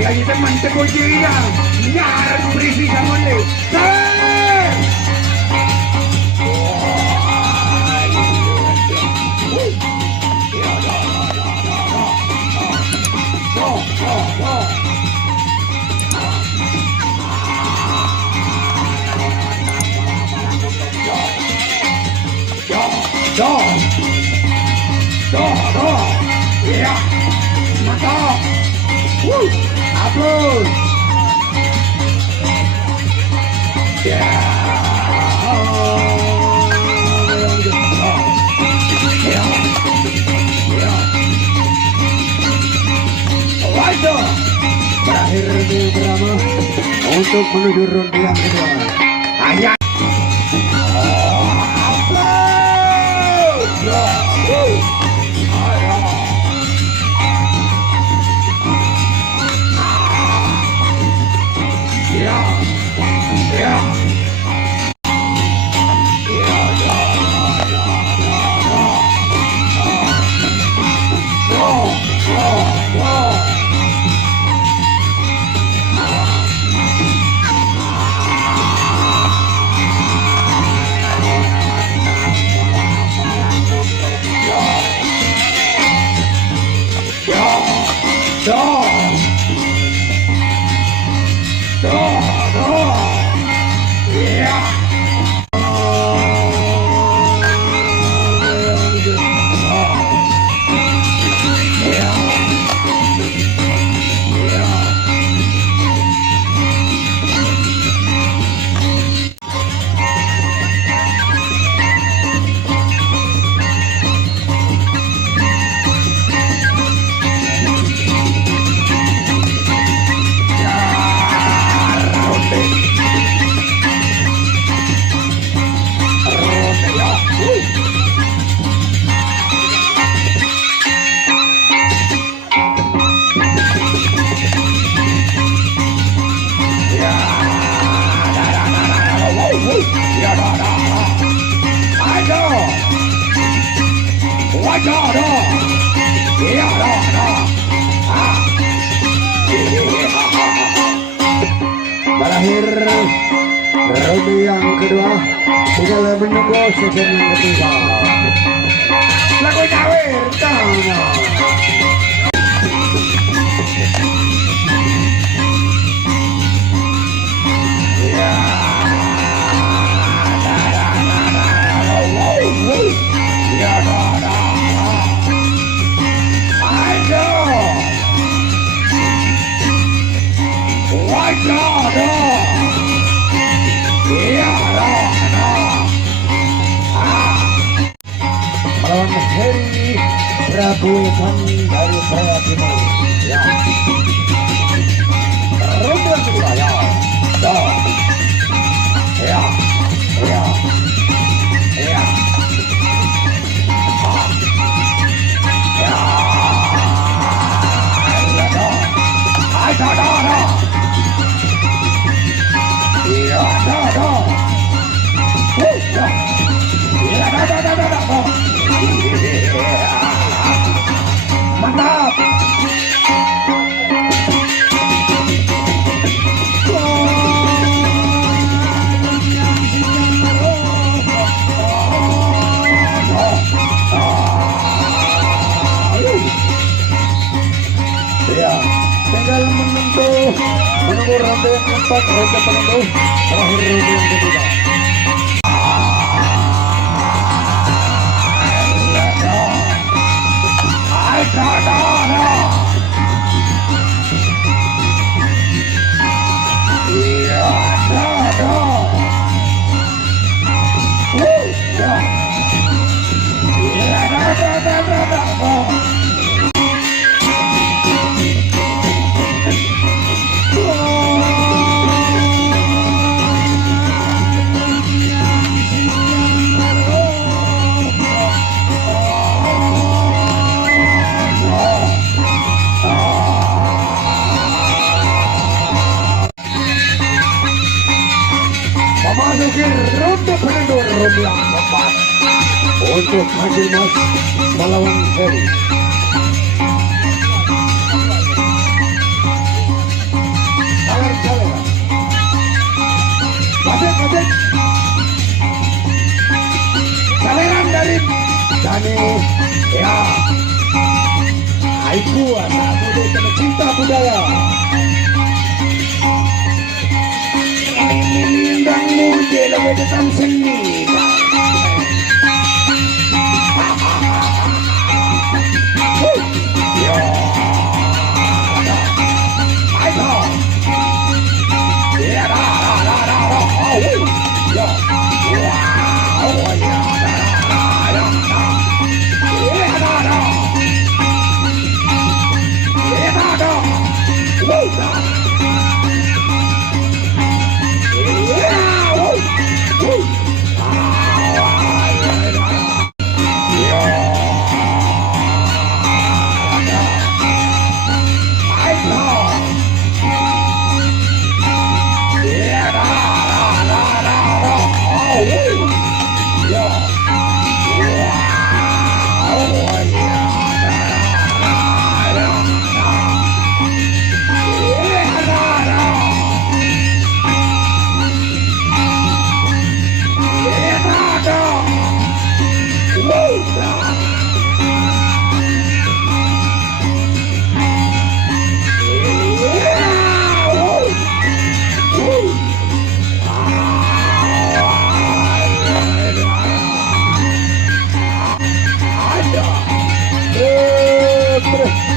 Ahí teman tegujian, nyar berisi sama le. Ya, mantap. Upload. Ya. Waduh. Berakhir drama untuk menuju ronde yang kedua. Ayah. Berakhir ronde yang kedua, tinggal menunggu sesi yang ketiga. Lagu Jawir tanah. Melawan Heri Prabu dari Jaya Timur. Ya. Ronde kedua ya. Ya. Ya. Ya. Mantap. Ya, tinggal menunggu ronde yang keempat, ronde penutup, terakhir ronde yang ketiga. untuk hasil mas melawan Heri. Saler. Masuk. Saleran dari Dani. Ya. Aiku anak muda pencinta budaya. Indang muda lebih datang seni. Tres.